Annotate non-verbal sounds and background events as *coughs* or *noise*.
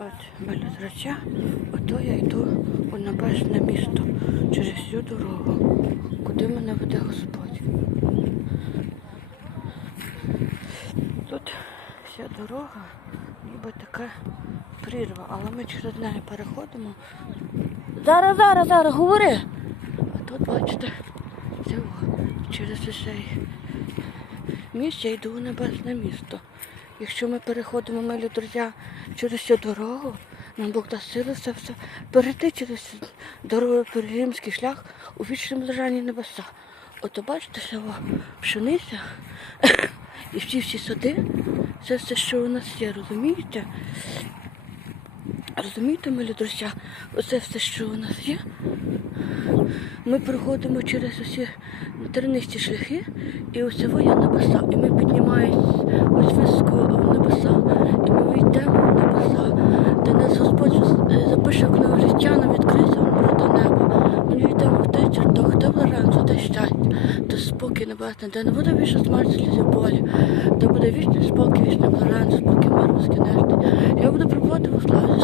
От біля драча, ото я йду у небесне місто через всю дорогу, куди мене веде Господь. Тут вся дорога, ніби така прірва, але ми через неї переходимо. Зараз, зараз, зараз, говори. А тут, бачите, це через цей міст я йду у небесне місто. Якщо ми переходимо, милі друзі, через цю дорогу, нам Бог дасть сили це все перейти через дорогу, римський шлях у вічному лежанні небеса. Ото бачите, що о, пшениця *coughs* і всі всі сади, це все, що у нас є, розумієте? Розумієте, милі друзі, оце все, що у нас є. Ми проходимо через усі тернисті шляхи, і ось є небеса. І ми піднімаємось ось високо в небеса, і ми війдемо в небеса, де нас Господь е, запише в книгу життя, нам відкриється ворота неба. Ми війдемо в той чертог, де блаженство, де щастя, де спокій небесний, де не буде більше смерті слізів болі, де буде вічний спокій, вічний блаженство, спокій мир безкінечний. Я буду прибувати у славі